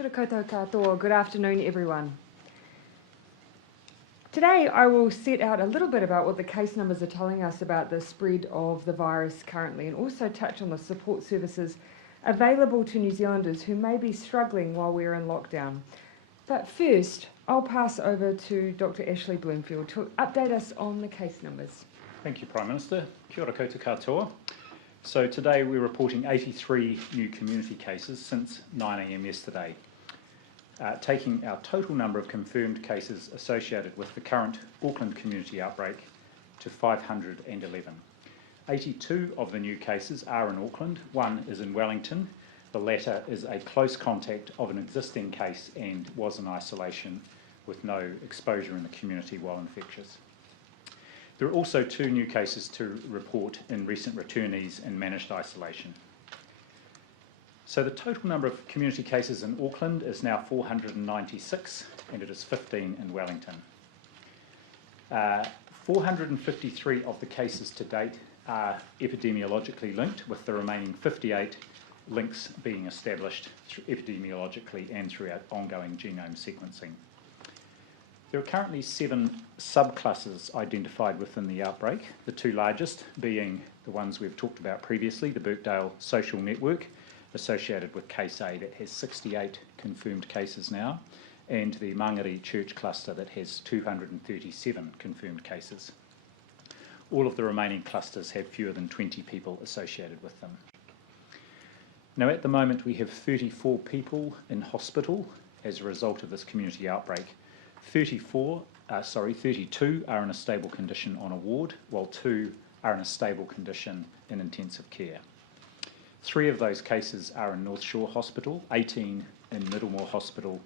Kia ora koutou katoa. Good afternoon, everyone. Today I will set out a little bit about what the case numbers are telling us about the spread of the virus currently, and also touch on the support services available to New Zealanders who may be struggling while we're in lockdown. But first, I'll pass over to Dr. Ashley Bloomfield to update us on the case numbers. Thank you, Prime Minister. Kia ora koutou katoa. So today we're reporting 83 new community cases since 9 a.m. yesterday, taking our total number of confirmed cases associated with the current Auckland community outbreak to 511. 82 of the new cases are in Auckland, one is in Wellington. The latter is a close contact of an existing case and was in isolation with no exposure in the community while infectious. There are also 2 new cases to report in recent returnees in managed isolation. So the total number of community cases in Auckland is now 496, and it is 15 in Wellington. 453 of the cases to date are epidemiologically linked, with the remaining 58 links being established epidemiologically and through our ongoing genome sequencing. There are currently 7 subclasses identified within the outbreak, the 2 largest being the ones we've talked about previously, the Birkdale social network associated with Case A that has 68 confirmed cases now, and the Mangere Church cluster that has 237 confirmed cases. All of the remaining clusters have fewer than 20 people associated with them. Now at the moment we have 34 people in hospital as a result of this community outbreak. 32 are in a stable condition on a ward, while 2 are in a stable condition in intensive care. 3 of those cases are in North Shore Hospital, 18 in Middlemore Hospital,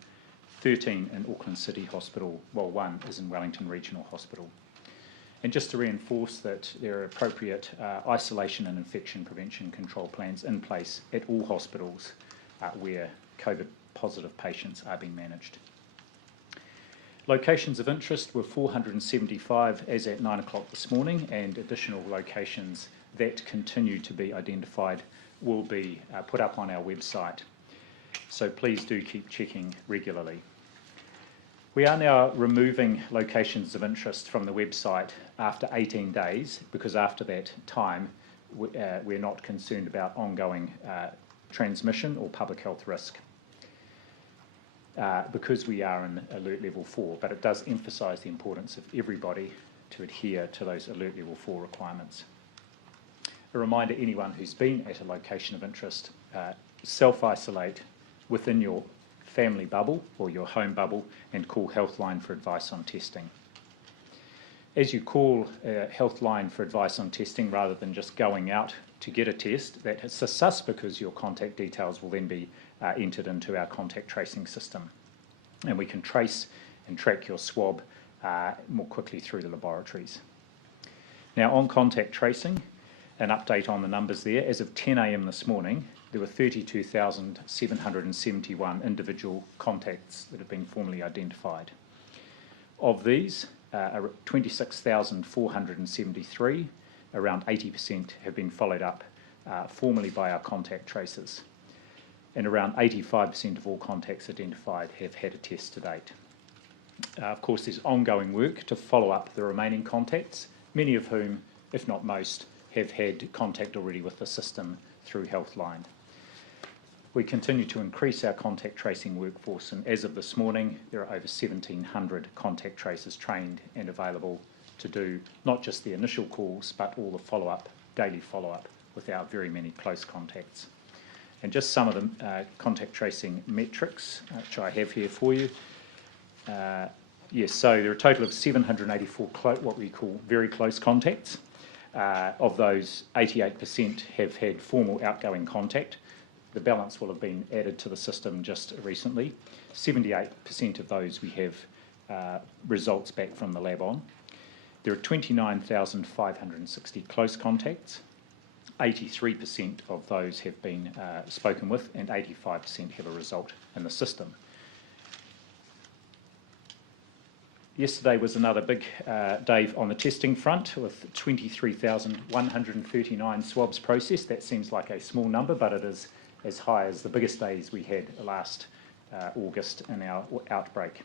13 in Auckland City Hospital, while 1 is in Wellington Regional Hospital. And just to reinforce that there are appropriate isolation and infection prevention control plans in place at all hospitals where COVID positive patients are being managed. Locations of interest were 475 as at 9 o'clock this morning, and additional locations that continue to be identified will be put up on our website. So please do keep checking regularly. We are now removing locations of interest from the website after 18 days, because after that time we're not concerned about ongoing transmission or public health risk. Because we are in alert level 4, but it does emphasise the importance of everybody to adhere to those alert level 4 requirements. A reminder, anyone who's been at a location of interest, self-isolate within your family bubble or your home bubble and call Healthline for advice on testing. As you call Healthline for advice on testing, rather than just going out to get a test, that assists us because your contact details will then be entered into our contact tracing system, and we can trace and track your swab more quickly through the laboratories. Now on contact tracing, an update on the numbers there. As of 10 a.m. this morning, there were 32,771 individual contacts that have been formally identified. Of these, 26,473, around 80% have been followed up formally by our contact tracers, and around 85% of all contacts identified have had a test to date. Of course, there's ongoing work to follow up the remaining contacts, many of whom, if not most, have had contact already with the system through Healthline. We continue to increase our contact tracing workforce, and as of this morning, there are over 1,700 contact tracers trained and available to do not just the initial calls, but all the follow-up, daily follow-up with our very many close contacts. And just some of the contact tracing metrics, which I have here for you. Yes, so there are a total of 784 what we call very close contacts. Of those, 88% have had formal outgoing contact. The balance will have been added to the system just recently. 78% of those we have results back from the lab on. There are 29,560 close contacts. 83% of those have been spoken with, and 85% have a result in the system. Yesterday was another big day on the testing front, with 23,139 swabs processed. That seems like a small number, but it is as high as the biggest days we had last August in our outbreak.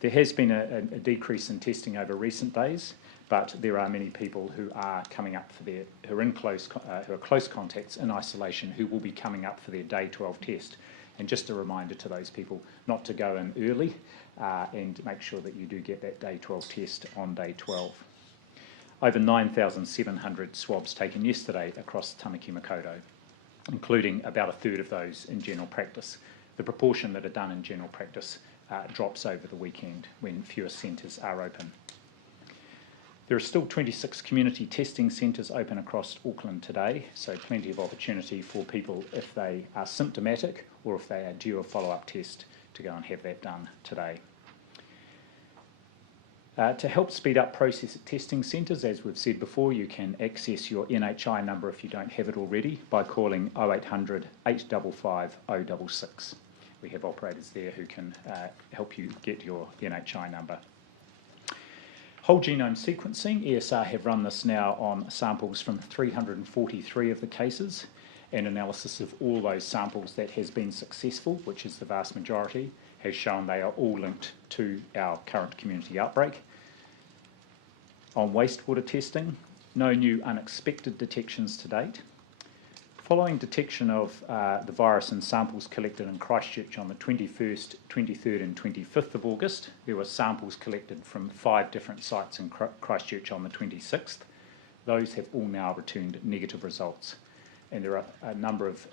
There has been a decrease in testing over recent days, but there are many people who are coming up for who are close contacts in isolation, who will be coming up for their day 12 test. And just a reminder to those people not to go in early and make sure that you do get that day 12 test on day 12. Over 9,700 swabs taken yesterday across Tamaki Makaurau, including about a third of those in general practice. The proportion that are done in general practice drops over the weekend when fewer centres are open. There are still 26 community testing centres open across Auckland today, so plenty of opportunity for people if they are symptomatic or if they are due a follow-up test to go and have that done today. To help speed up process at testing centres, as we've said before, you can access your NHI number if you don't have it already by calling 0800 855 066. We have operators there who can help you get your NHI number. Whole genome sequencing, ESR have run this now on samples from 343 of the cases, and analysis of all those samples that has been successful, which is the vast majority, has shown they are all linked to our current community outbreak. On wastewater testing, no new unexpected detections to date. Following detection of the virus in samples collected in Christchurch on the 21st, 23rd and 25th of August, there were samples collected from 5 different sites in Christchurch on the 26th. Those have all now returned negative results. And there are a number of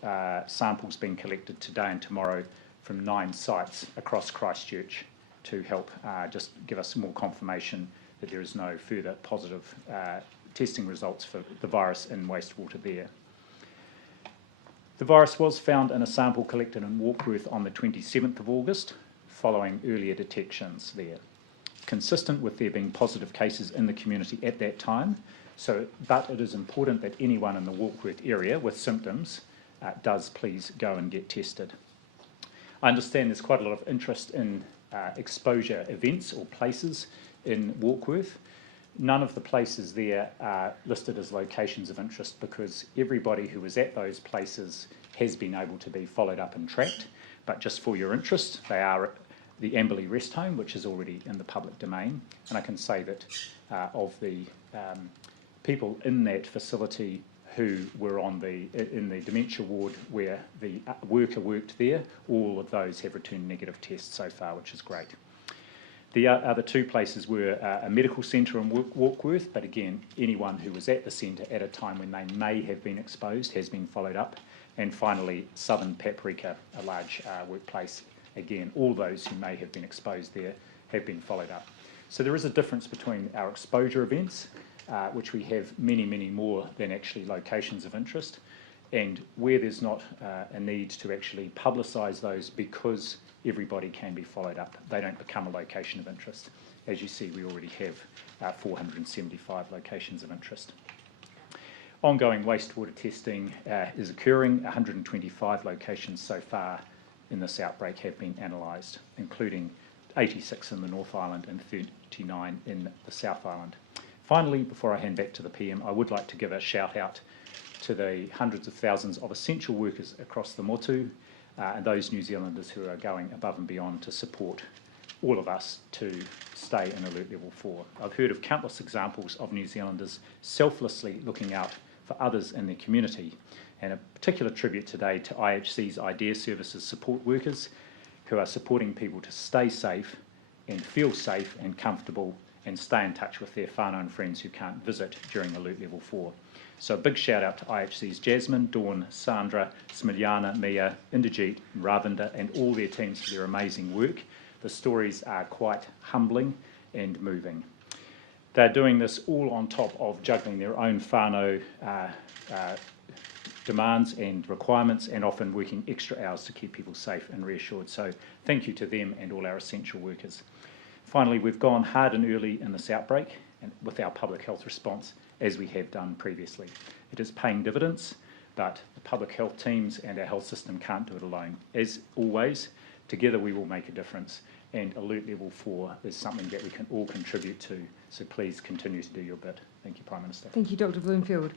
samples being collected today and tomorrow from 9 sites across Christchurch to help just give us more confirmation that there is no further positive testing results for the virus in wastewater there. The virus was found in a sample collected in Warkworth on the 27th of August, following earlier detections there. Consistent with there being positive cases in the community at that time, but it is important that anyone in the Warkworth area with symptoms does please go and get tested. I understand there's quite a lot of interest in exposure events or places in Warkworth. None of the places there are listed as locations of interest because everybody who was at those places has been able to be followed up and tracked. But just for your interest, they are the Amberley Rest Home, which is already in the public domain. And I can say that of the people in that facility who were in the dementia ward where the worker worked there, all of those have returned negative tests so far, which is great. The other 2 places were a medical centre in Warkworth, but again, anyone who was at the centre at a time when they may have been exposed has been followed up. And finally, Southern Paprika, a large workplace. Again, all those who may have been exposed there have been followed up. So there is a difference between our exposure events, which we have many, many more than actually locations of interest, and where there's not a need to actually publicise those because everybody can be followed up. They don't become a location of interest. As you see, we already have 475 locations of interest. Ongoing wastewater testing is occurring. 125 locations so far in this outbreak have been analysed, including 86 in the North Island and 39 in the South Island. Finally, before I hand back to the PM, I would like to give a shout out to the hundreds of thousands of essential workers across the motu and those New Zealanders who are going above and beyond to support all of us to stay in Alert Level 4. I've heard of countless examples of New Zealanders selflessly looking out for others in their community, and a particular tribute today to IHC's IDEA Services support workers who are supporting people to stay safe and feel safe and comfortable and stay in touch with their whānau and friends who can't visit during Alert Level 4. So a big shout out to IHC's Jasmine, Dawn, Sandra, Smiljana, Mia, Inderjeet, Ravinda and all their teams for their amazing work. The stories are quite humbling and moving. They're doing this all on top of juggling their own whānau demands and requirements and often working extra hours to keep people safe and reassured. So thank you to them and all our essential workers. Finally, we've gone hard and early in this outbreak and with our public health response as we have done previously. It is paying dividends, but the public health teams and our health system can't do it alone. As always, together we will make a difference, and Alert Level 4 is something that we can all contribute to, so please continue to do your bit. Thank you, Prime Minister. Thank you, Dr. Bloomfield.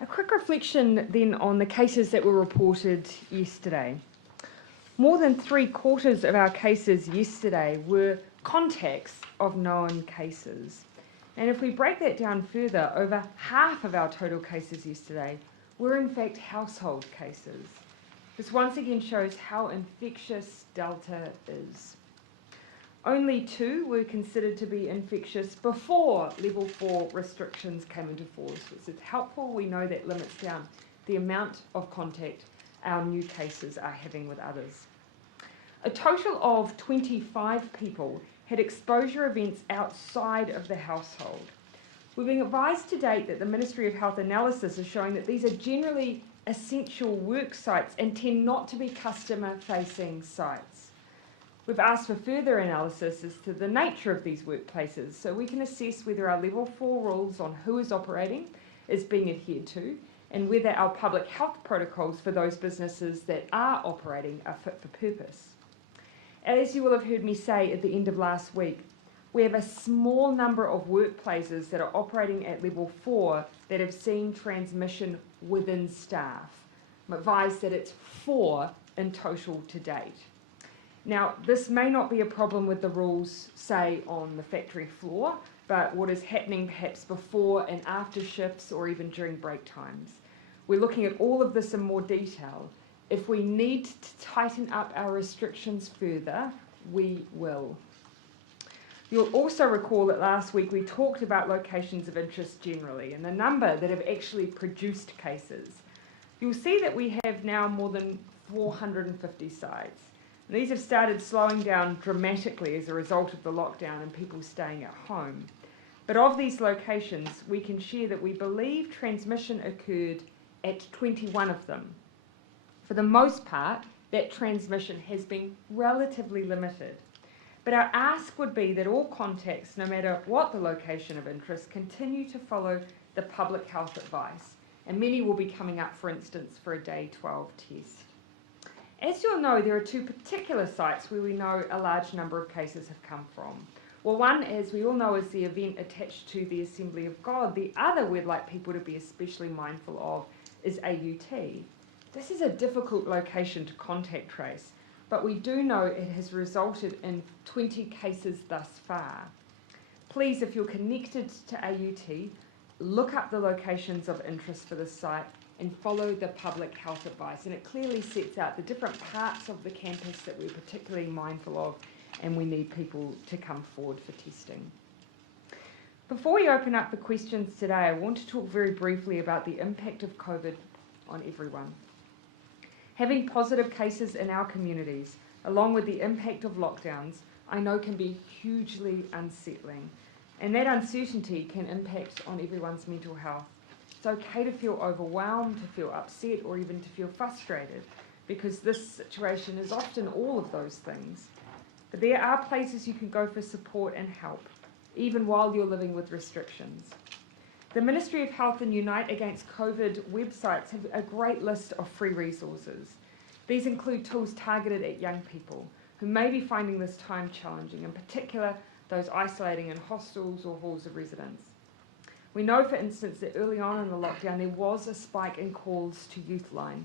A quick reflection then on the cases that were reported yesterday. More than 3/4 of our cases yesterday were contacts of known cases. And if we break that down further, over half of our total cases yesterday were in fact household cases. This once again shows how infectious Delta is. Only 2 were considered to be infectious before level 4 restrictions came into force, which is helpful. We know that limits down the amount of contact our new cases are having with others. A total of 25 people had exposure events outside of the household. We've been advised to date that the Ministry of Health analysis is showing that these are generally essential work sites and tend not to be customer-facing sites. We've asked for further analysis as to the nature of these workplaces so we can assess whether our level 4 rules on who is operating is being adhered to and whether our public health protocols for those businesses that are operating are fit for purpose. As you will have heard me say at the end of last week, we have a small number of workplaces that are operating at level 4 that have seen transmission within staff. I'm advised that it's 4 in total to date. Now, this may not be a problem with the rules, say, on the factory floor, but what is happening perhaps before and after shifts or even during break times. We're looking at all of this in more detail. If we need to tighten up our restrictions further, we will. You'll also recall that last week we talked about locations of interest generally and the number that have actually produced cases. You'll see that we have now more than 450 sites. And these have started slowing down dramatically as a result of the lockdown and people staying at home. But of these locations, we can share that we believe transmission occurred at 21 of them. For the most part, that transmission has been relatively limited. But our ask would be that all contacts, no matter what the location of interest, continue to follow the public health advice. And many will be coming up, for instance, for a day 12 test. As you'll know, there are 2 particular sites where we know a large number of cases have come from. Well, one, as we all know, is the event attached to the Assembly of God. The other we'd like people to be especially mindful of is AUT. This is a difficult location to contact trace, but we do know it has resulted in 20 cases thus far. Please, if you're connected to AUT, look up the locations of interest for this site and follow the public health advice. And it clearly sets out the different parts of the campus that we're particularly mindful of and we need people to come forward for testing. Before we open up the questions today, I want to talk very briefly about the impact of COVID on everyone. Having positive cases in our communities, along with the impact of lockdowns, I know can be hugely unsettling. And that uncertainty can impact on everyone's mental health. It's okay to feel overwhelmed, to feel upset, or even to feel frustrated, because this situation is often all of those things. But there are places you can go for support and help, even while you're living with restrictions. The Ministry of Health and Unite Against COVID websites have a great list of free resources. These include tools targeted at young people who may be finding this time challenging, in particular those isolating in hostels or halls of residence. We know, for instance, that early on in the lockdown there was a spike in calls to Youthline.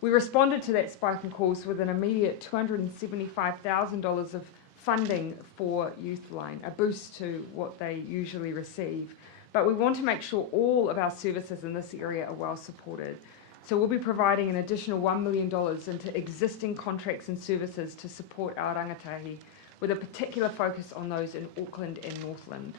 We responded to that spike in calls with an immediate $275,000 of funding for Youthline, a boost to what they usually receive. But we want to make sure all of our services in this area are well supported. So we'll be providing an additional $1 million into existing contracts and services to support our rangatahi, with a particular focus on those in Auckland and Northland.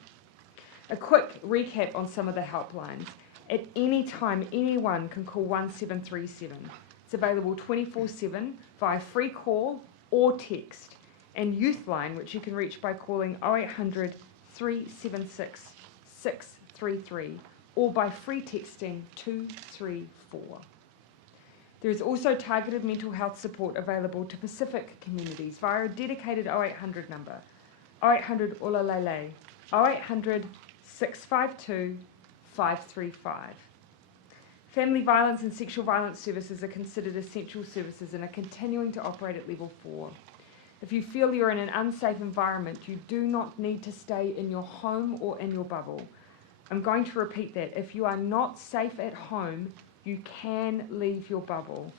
A quick recap on some of the helplines. At any time, anyone can call 1737. It's available 24/7 via free call or text. And Youthline, which you can reach by calling 0800 376 633 or by free texting 234. There is also targeted mental health support available to Pacific communities via a dedicated 0800 number, 0800 Olalele, 0800 652 535. Family violence and sexual violence services are considered essential services and are continuing to operate at level 4. If you feel you're in an unsafe environment, you do not need to stay in your home or in your bubble. I'm going to repeat that. If you are not safe at home, you can leave your bubble.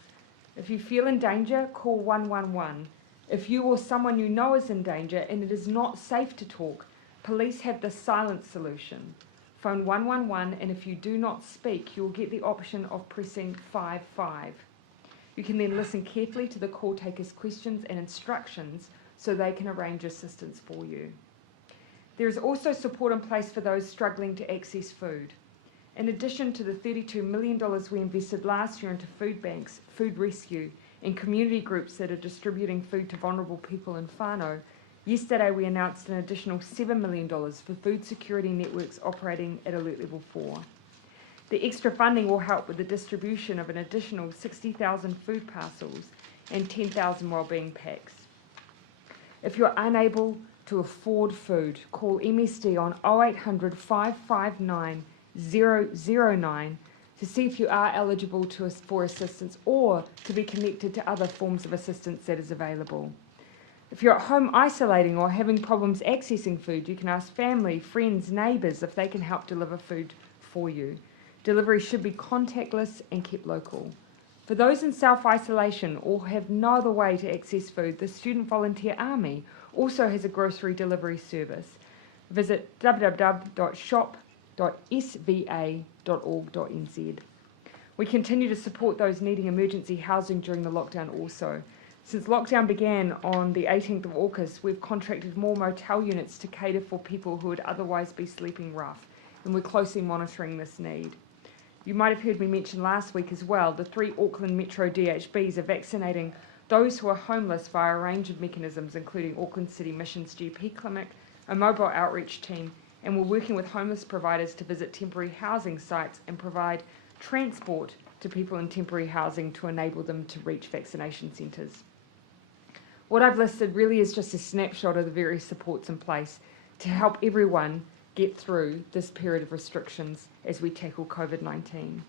If you feel in danger, call 111. If you or someone you know is in danger and it is not safe to talk, police have the silent solution. Phone 111, and if you do not speak, you will get the option of pressing 55. You can then listen carefully to the call taker's questions and instructions so they can arrange assistance for you. There is also support in place for those struggling to access food. In addition to the $32 million we invested last year into food banks, food rescue, and community groups that are distributing food to vulnerable people in whānau, yesterday we announced an additional $7 million for food security networks operating at Alert Level 4. The extra funding will help with the distribution of an additional 60,000 food parcels and 10,000 wellbeing packs. If you're unable to afford food, call MSD on 0800 559 009 to see if you are eligible for assistance or to be connected to other forms of assistance that is available. If you're at home isolating or having problems accessing food, you can ask family, friends, neighbours if they can help deliver food for you. Delivery should be contactless and kept local. For those in self-isolation or have no other way to access food, the Student Volunteer Army also has a grocery delivery service. Visit www.shop.sva.org.nz. We continue to support those needing emergency housing during the lockdown also. Since lockdown began on the 18th of August, we've contracted more motel units to cater for people who would otherwise be sleeping rough, and we're closely monitoring this need. You might have heard me mention last week as well, the 3 Auckland Metro DHBs are vaccinating those who are homeless via a range of mechanisms, including Auckland City Missions GP Clinic, a mobile outreach team, and we're working with homeless providers to visit temporary housing sites and provide transport to people in temporary housing to enable them to reach vaccination centres. What I've listed really is just a snapshot of the various supports in place to help everyone get through this period of restrictions as we tackle COVID-19.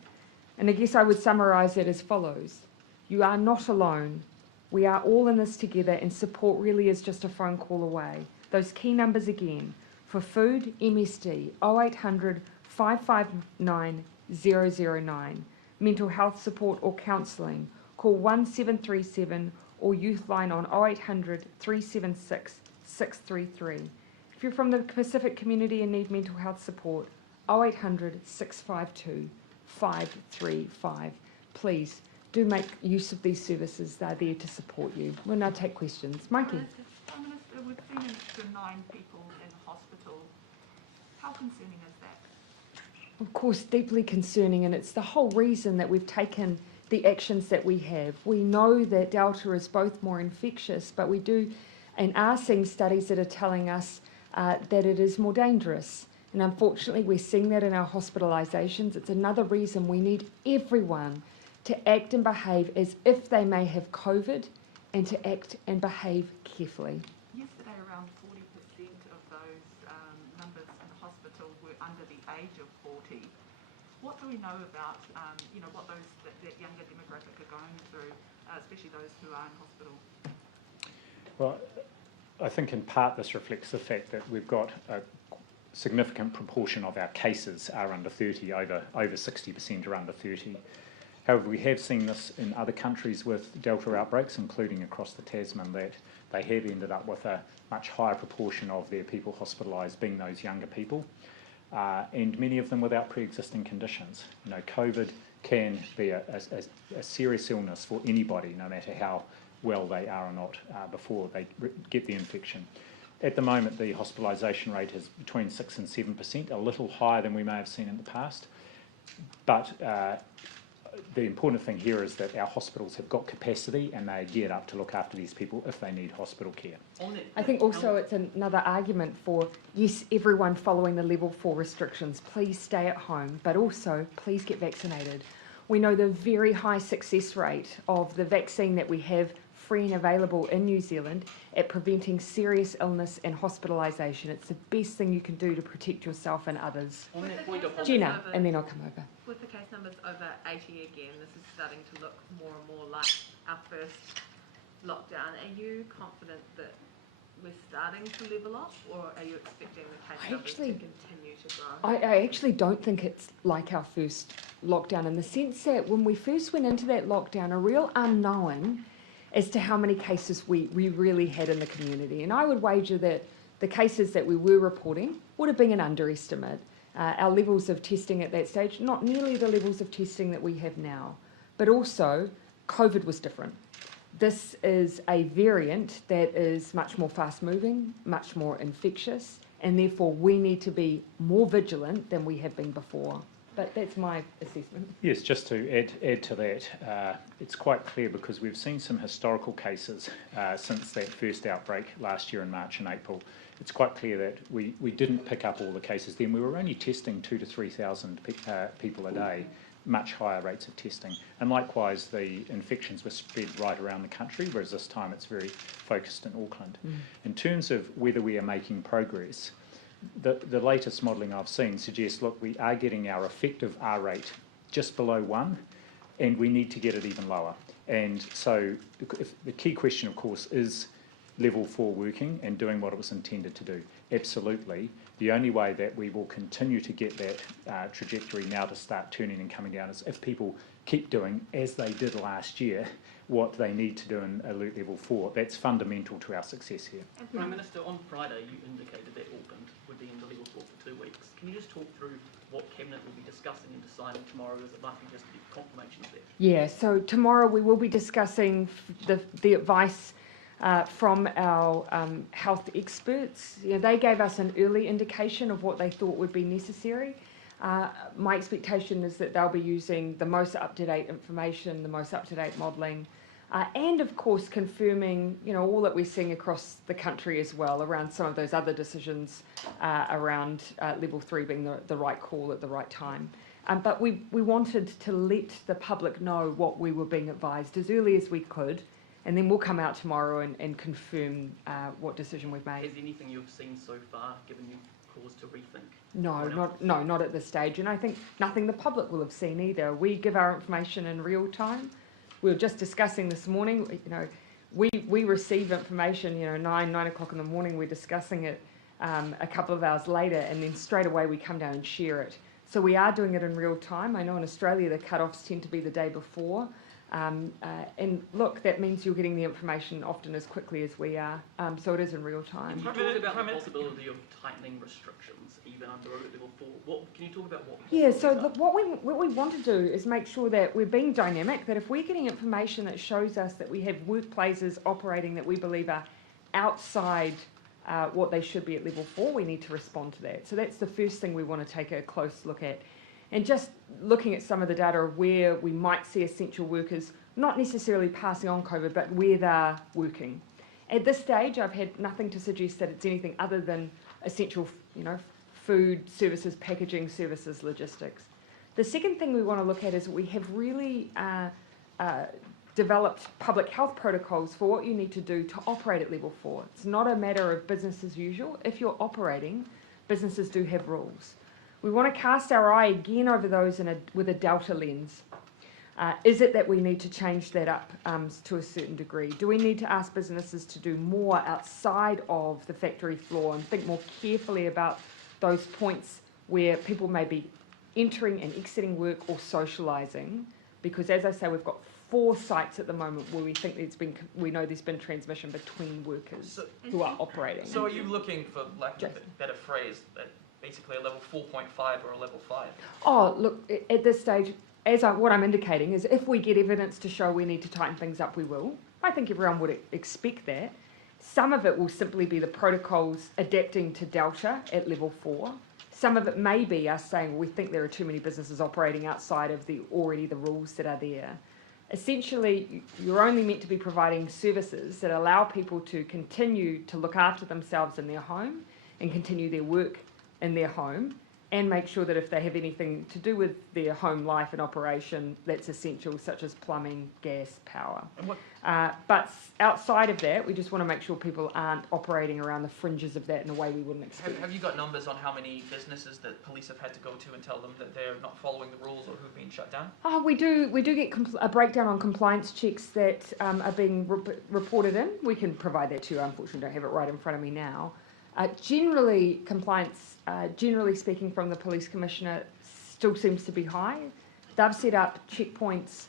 And I guess I would summarise it as follows. You are not alone. We are all in this together, and support really is just a phone call away. Those key numbers again. For food, MSD, 0800 559 009. Mental health support or counselling, call 1737 or youth line on 0800 376 633. If you're from the Pacific community and need mental health support, 0800 652 535. Please do make use of these services. They're there to support you. We'll now take questions. Mikey. Prime Minister, we've seen an extra 9 people in hospital. How concerning is that? Of course, deeply concerning, and it's the whole reason that we've taken the actions that we have. We know that Delta is both more infectious, but we do and are seeing studies that are telling us that it is more dangerous. And unfortunately, we're seeing that in our hospitalisations. It's another reason we need everyone to act and behave as if they may have COVID and to act and behave carefully. Yesterday, around 40% of those numbers in hospital were under the age of 40. What do we know about, what that younger demographic are going through, especially those who are in hospital? Well, I think in part this reflects the fact that we've got a significant proportion of our cases are under 30, over 60% are under 30. However, we have seen this in other countries with Delta outbreaks, including across the Tasman, that they have ended up with a much higher proportion of their people hospitalised being those younger people, and many of them without pre-existing conditions. COVID can be a serious illness for anybody, no matter how well they are or not before they get the infection. At the moment, the hospitalisation rate is between 6 and 7%, a little higher than we may have seen in the past. But the important thing here is that our hospitals have got capacity and they are geared up to look after these people if they need hospital care. I think also it's another argument for, yes, everyone following the level 4 restrictions, please stay at home, but also please get vaccinated. We know the very high success rate of the vaccine that we have free and available in New Zealand at preventing serious illness and hospitalisation. It's the best thing you can do to protect yourself and others. Jenna, and then I'll come over. With the case numbers over 80 again, this is starting to look more and more like our first lockdown. Are you confident that we're starting to level off, or are you expecting the case I numbers actually- to continue to grow? I actually don't think it's like our first lockdown, in the sense that when we first went into that lockdown, a real unknown as to how many cases we really had in the community. And I would wager that the cases that we were reporting would have been an underestimate. Our levels of testing at that stage, not nearly the levels of testing that we have now, but also COVID was different. This is a variant that is much more fast moving, much more infectious, and therefore we need to be more vigilant than we have been before. But that's my assessment. Yes, just to add to that, it's quite clear, because we've seen some historical cases since that first outbreak last year in March and April. It's quite clear that we didn't pick up all the cases then. We were only testing 2,000 to 3,000 people a day, much higher rates of testing. And likewise, the infections were spread right around the country, whereas this time it's very focused in Auckland. In terms of whether we are making progress, the latest modelling I've seen suggests, look, we are getting our effective R rate just below 1, and we need to get it even lower. And so the key question, of course, is level 4 working and doing what it was intended to do? Absolutely. The only way that we will continue to get that trajectory now to start turning and coming down is if people keep doing, as they did last year, what they need to do in alert level 4. That's fundamental to our success here. Prime Minister, on Friday you indicated that Auckland would be in the level 4 for 2 weeks. Can you just talk through what Cabinet will be discussing and deciding tomorrow? Is it likely just to be confirmations there? Yeah, so tomorrow we will be discussing the advice from our health experts. You know, they gave us an early indication of what they thought would be necessary. My expectation is that they'll be using the most up-to-date information, the most up-to-date modelling, and of course confirming, you know, all that we're seeing across the country as well around some of those other decisions around level 3 being the right call at the right time. But we wanted to let the public know what we were being advised as early as we could, and then we'll come out tomorrow and confirm what decision we've made. Has anything you've seen so far given you cause to rethink? No, not at this stage, and I think nothing the public will have seen either. We give our information in real time. We were just discussing this morning, you know, we receive information, you know, 9 o'clock in the morning, we're discussing it a couple of hours later, and then straight away we come down and share it. So we are doing it in real time. I know in Australia the cut-offs tend to be the day before. And look, that means you're getting the information often as quickly as we are, so it is in real time. Can you talk about the possibility of tightening restrictions even under alert level 4? Can you talk about what? Yeah, so look, what we want to do is make sure that we're being dynamic, that if we're getting information that shows us that we have workplaces operating that we believe are outside what they should be at level 4, we need to respond to that. So that's the first thing we want to take a close look at. And just looking at some of the data of where we might see essential workers, not necessarily passing on COVID, but where they're working. At this stage, I've had nothing to suggest that it's anything other than essential, you know, food services, packaging services, logistics. The second thing we want to look at is we have really developed public health protocols for what you need to do to operate at level 4. It's not a matter of business as usual. If you're operating, businesses do have rules. We want to cast our eye again over those with a Delta lens. Is it that we need to change that up to a certain degree? Do we need to ask businesses to do more outside of the factory floor and think more carefully about those points where people may be entering and exiting work or socialising? Because as I say, we've got 4 sites at the moment where we think we know there's been transmission between workers who are operating. So are you looking, for lack of a better phrase, basically a level 4.5 or a level 5? Oh, look, at this stage, what I'm indicating is if we get evidence to show we need to tighten things up, we will. I think everyone would expect that. Some of it will simply be the protocols adapting to Delta at level 4. Some of it may be us saying, well, we think there are too many businesses operating outside of the rules that are there. Essentially, you're only meant to be providing services that allow people to continue to look after themselves in their home and continue their work in their home, and make sure that if they have anything to do with their home life and operation that's essential, such as plumbing, gas, power. But outside of that, we just want to make sure people aren't operating around the fringes of that in a way we wouldn't expect. Have you got numbers on how many businesses that police have had to go to and tell them that they're not following the rules or who've been shut down? We do get a breakdown on compliance checks that are being reported in. We can provide that to you. Unfortunately, don't have it right in front of me now. Generally, compliance, generally speaking, from the Police Commissioner, still seems to be high. They've set up checkpoints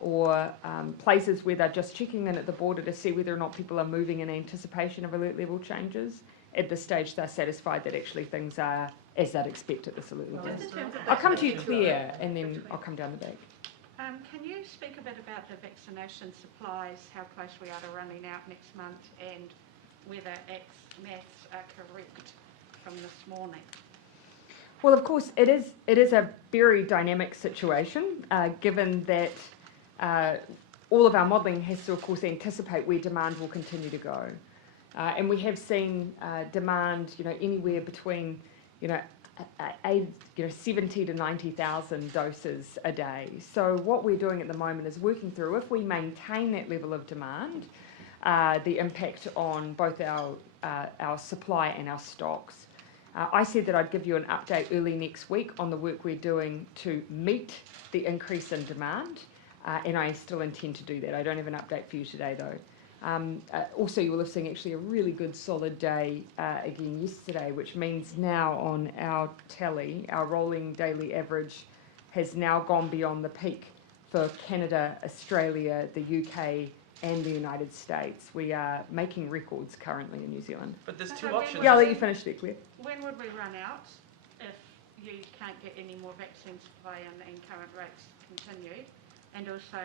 or places where they're just checking in at the border to see whether or not people are moving in anticipation of alert level changes. At this stage, they're satisfied that actually things are as they'd expect at this alert level. I'll come to you, Claire, and then I'll come down the back. Can you speak a bit about the vaccination supplies, how close we are to running out next month, and whether maths are correct from this morning? Well, of course, it is a very dynamic situation, given that all of our modelling has to, of course, anticipate where demand will continue to go. And we have seen demand, anywhere between, 70 to 90,000 doses a day. So what we're doing at the moment is working through, if we maintain that level of demand, the impact on both our supply and our stocks. I said that I'd give you an update early next week on the work we're doing to meet the increase in demand, and I still intend to do that. I don't have an update for you today, though. Also, you will have seen actually a really good solid day again yesterday, which means now on our tally, our rolling daily average has now gone beyond the peak for Canada, Australia, the UK, and the United States. We are making records currently in New Zealand. But there's So two when options. Yeah, I'll let you finish there, Claire. When would we run out if you can't get any more vaccine supply and current rates continue? And also,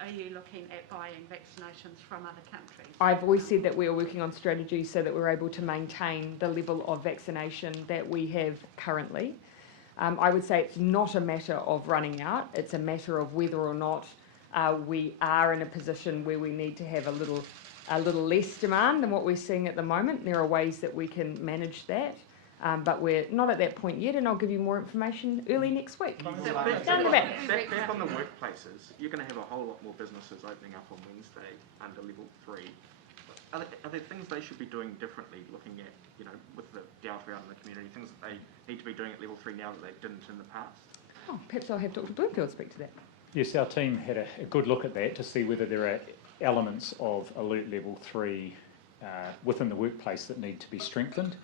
are you looking at buying vaccinations from other countries? I've always said that we are working on strategies so that we're able to maintain the level of vaccination that we have currently. I would say it's not a matter of running out, it's a matter of whether or not we are in a position where we need to have a little less demand than what we're seeing at the moment. There are ways that we can manage that, but we're not at that point yet, and I'll give you more information early next week. Back on the workplaces, you're going to have a whole lot more businesses opening up on Wednesday under level 3. Are there things they should be doing differently, looking at, with the Delta out in the community, things that they need to be doing at level 3 now that they didn't in the past? Oh, perhaps I'll have Dr. Bloomfield speak to that. Yes, our team had a good look at that to see whether there are elements of alert level 3 within the workplace that need to be strengthened.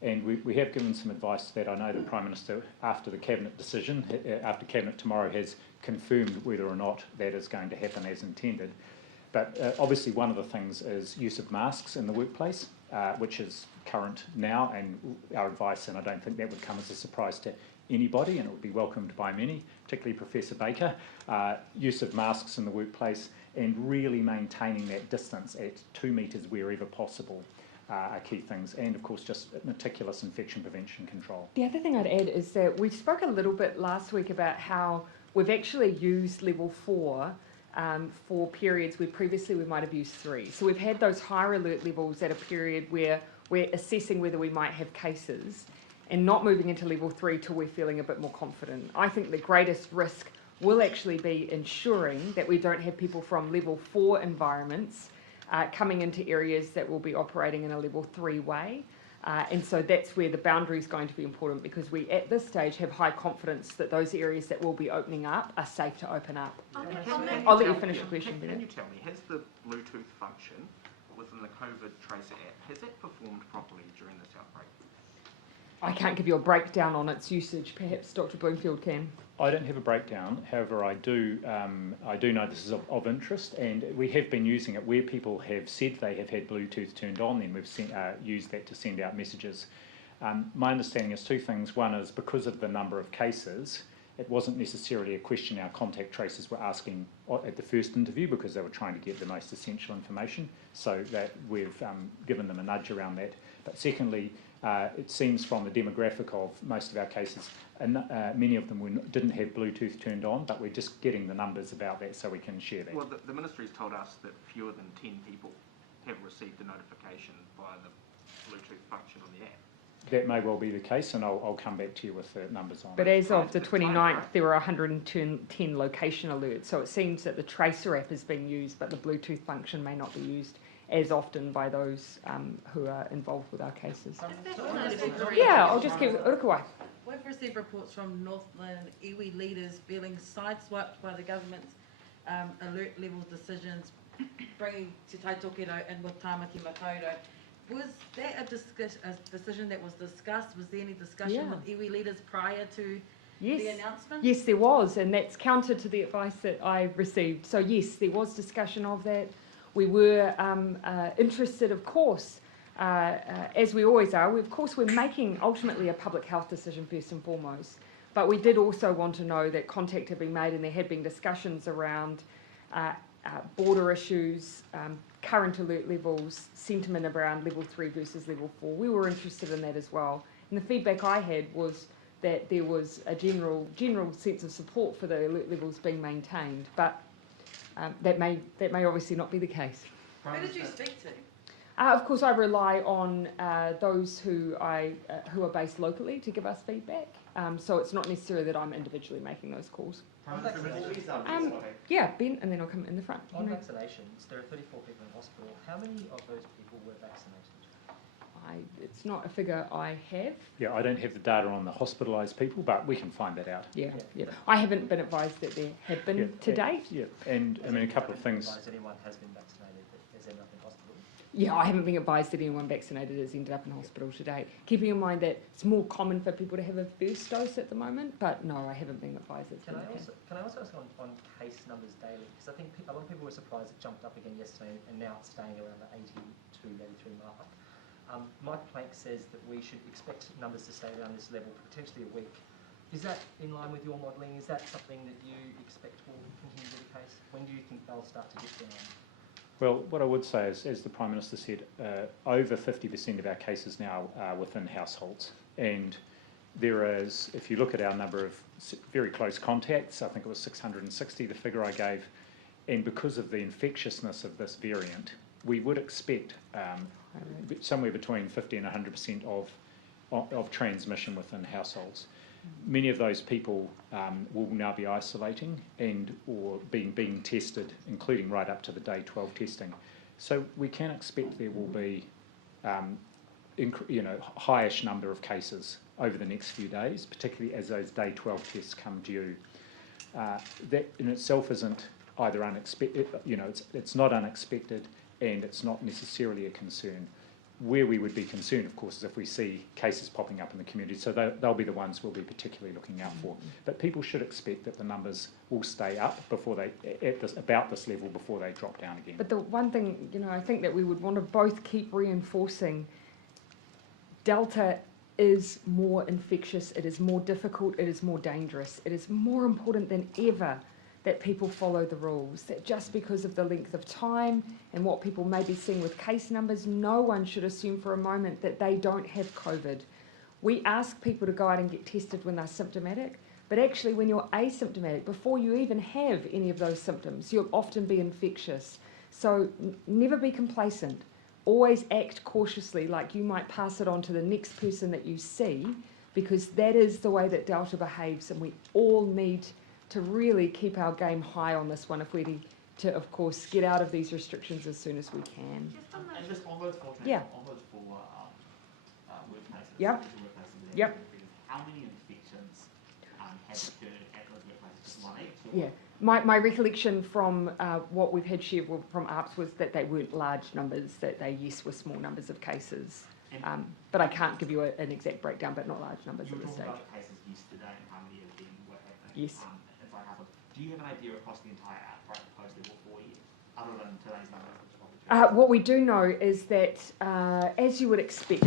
And we have given some advice that I know the Prime Minister, after the Cabinet decision, after Cabinet tomorrow, has confirmed whether or not that is going to happen as intended. But obviously one of the things is use of masks in the workplace, which is current now, and our advice, and I don't think that would come as a surprise to anybody, and it would be welcomed by many, particularly Professor Baker, use of masks in the workplace and really maintaining that distance at 2 metres wherever possible are key things, and of course just meticulous infection prevention control. The other thing I'd add is that we spoke a little bit last week about how we've actually used level 4 for periods where previously we might have used 3. So we've had those higher alert levels at a period where we're assessing whether we might have cases and not moving into level 3 till we're feeling a bit more confident. I think the greatest risk will actually be ensuring that we don't have people from level 4 environments coming into areas that will be operating in a level 3 way. And so that's where the boundary is going to be important, because we at this stage have high confidence that those areas that will be opening up are safe to open up. I'll let you finish the question, Bennett. Can you tell me, has the Bluetooth function within the COVID Tracer app, has that performed properly during this outbreak? I can't give you a breakdown on its usage. Perhaps Dr. Bloomfield can. I don't have a breakdown. However, I do know this is of interest, and we have been using it where people have said they have had Bluetooth turned on, then we've used that to send out messages. My understanding is two things. One is because of the number of cases, it wasn't necessarily a question our contact tracers were asking at the first interview, because they were trying to get the most essential information, so that we've given them a nudge around that. But secondly, it seems from the demographic of most of our cases, many of them didn't have Bluetooth turned on, but we're just getting the numbers about that so we can share that. Well, the Ministry's told us that fewer than 10 people have received a notification via the Bluetooth function on the app. That may well be the case, and I'll come back to you with the numbers on But it. as of the 29th, there were 110 location alerts, so it seems that the Tracer app is being used, but the Bluetooth function may not be used as often by those who are involved with our cases. Yeah, I'll just give Urukawai. We've received reports from Northland iwi leaders feeling sideswiped by the government's alert level decisions, bringing Te Taitokero in with Tāmaki Makaurau. Was that a decision that was discussed? Was there any discussion with iwi leaders prior to the announcement? Yes, there was, and that's counter to the advice that I received. So yes, there was discussion of that. We were interested, of course, as we always are. We're making ultimately a public health decision first and foremost, but we did also want to know that contact had been made and there had been discussions around border issues, current alert levels, sentiment around level 3 versus level 4. We were interested in that as well. And the feedback I had was that there was a general sense of support for the alert levels being maintained, but that may obviously not be the case. Who did you speak to? Of course, I rely on those who are based locally to give us feedback. So it's not necessarily that I'm individually making those calls. Yeah, Ben, and then I'll come in the front. On vaccinations, there are 34 people in hospital. How many of those people were vaccinated? It's not a figure I have. Yeah, I don't have the data on the hospitalised people, but we can find that out. Yeah. I haven't been advised that there have been to date. Yeah, and I mean, a couple of things. Anyone has been vaccinated that has ended up in hospital? Yeah, I haven't been advised that anyone vaccinated has ended up in hospital to date. Keeping in mind that it's more common for people to have a first dose at the moment, but no, I haven't been advised. Can I also ask on case numbers daily? Because I think a lot of people were surprised it jumped up again yesterday and now it's staying around the 82, 83 mark. Mike Plank says that we should expect numbers to stay around this level for potentially a week. Is that in line with your modelling? Is that something that you expect will continue to be the case? When do you think they'll start to get down? Well, what I would say is, as the Prime Minister said, over 50% of our cases now are within households. And there is, if you look at our number of very close contacts, I think it was 660, the figure I gave, and because of the infectiousness of this variant, we would expect somewhere between 50 and 100% of transmission within households. Many of those people will now be isolating or being tested, including right up to the day 12 testing. So we can expect there will be highish number of cases over the next few days, particularly as those day 12 tests come due. That in itself isn't either unexpected, it's not unexpected, and it's not necessarily a concern. Where we would be concerned, of course, is if we see cases popping up in the community. So they'll be the ones we'll be particularly looking out for. But people should expect that the numbers will stay up about this level before they drop down again. But the one thing, I think that we would want to both keep reinforcing, Delta is more infectious, it is more difficult, it is more dangerous. It is more important than ever that people follow the rules, that just because of the length of time and what people may be seeing with case numbers, no one should assume for a moment that they don't have COVID. We ask people to go out and get tested when they're symptomatic, but actually when you're asymptomatic, before you even have any of those symptoms, you'll often be infectious. So never be complacent. Always act cautiously, like you might pass it on to the next person that you see, because that is the way that Delta behaves, and we all need to really keep our game high on this one if we're to, of course, get out of these restrictions as soon as we can. And just onwards for workplaces. Yep. Yep. How many infections have occurred at those workplaces? Just one each? Yeah. My recollection from what we've had shared from ARPS was that they weren't large numbers, that they, were small numbers of cases. But I can't give you an exact breakdown, but not large numbers at this stage. You were talking about cases yesterday and how many of them were happening. Yes. Do you have an idea across the entire outbreak post level 4 years, other than today's numbers? What we do know is that, as you would expect,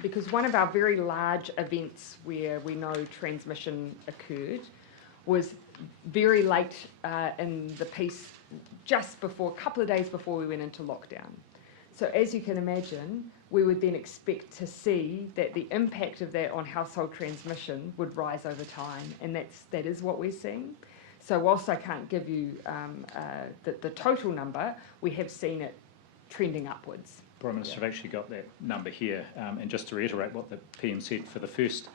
because one of our very large events where we know transmission occurred was very late in the piece, just before, a couple of days before we went into lockdown. So as you can imagine, we would then expect to see that the impact of that on household transmission would rise over time, and that is what we're seeing. So whilst I can't give you the total number, we have seen it trending upwards. Prime Minister, I've actually got that number here, and just to reiterate what the PM said, for the first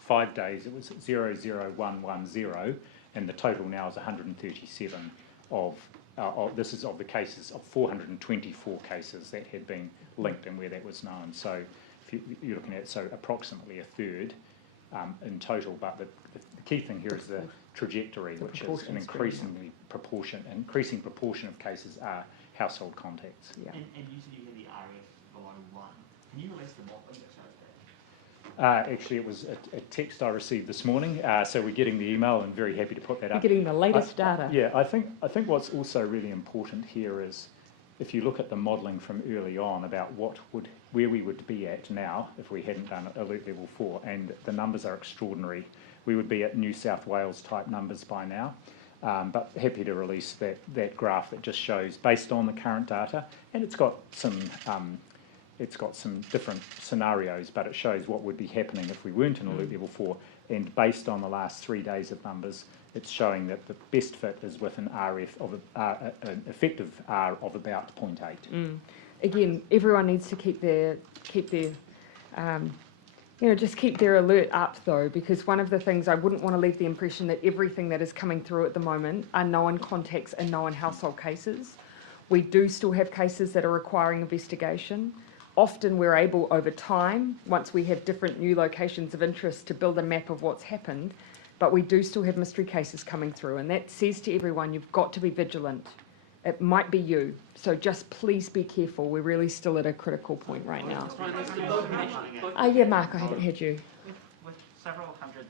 5 days it was 00110, and the total now is 137 this is of the cases, of 424 cases that had been linked and where that was known. So if you're looking at, so approximately a third in total, but the key thing here is the trajectory, which is an increasing proportion of cases are household contacts. Yeah. And you said you had the RF below 1. Can you release the modelling that shows that? Actually, it was a text I received this morning, so we're getting the email and very happy to put that up. You're getting the latest data. Yeah, I think what's also really important here is if you look at the modelling from early on about where we would be at now if we hadn't done alert level 4, and the numbers are extraordinary. We would be at New South Wales type numbers by now. But happy to release that graph that just shows, based on the current data, and it's got some different scenarios, but it shows what would be happening if we weren't in alert level 4. And based on the last 3 days of numbers, it's showing that the best fit is with an RF of an effective R of about 0.8. Again, everyone needs to keep their just keep their alert up though, because one of the things I wouldn't want to leave the impression that everything that is coming through at the moment are known contacts and known household cases. We do still have cases that are requiring investigation. Often we're able over time, once we have different new locations of interest, to build a map of what's happened, but we do still have mystery cases coming through, and that says to everyone, you've got to be vigilant. It might be you, so just please be careful. We're really still at a critical point right now. Yeah, Mark, I haven't heard you. With several 100,000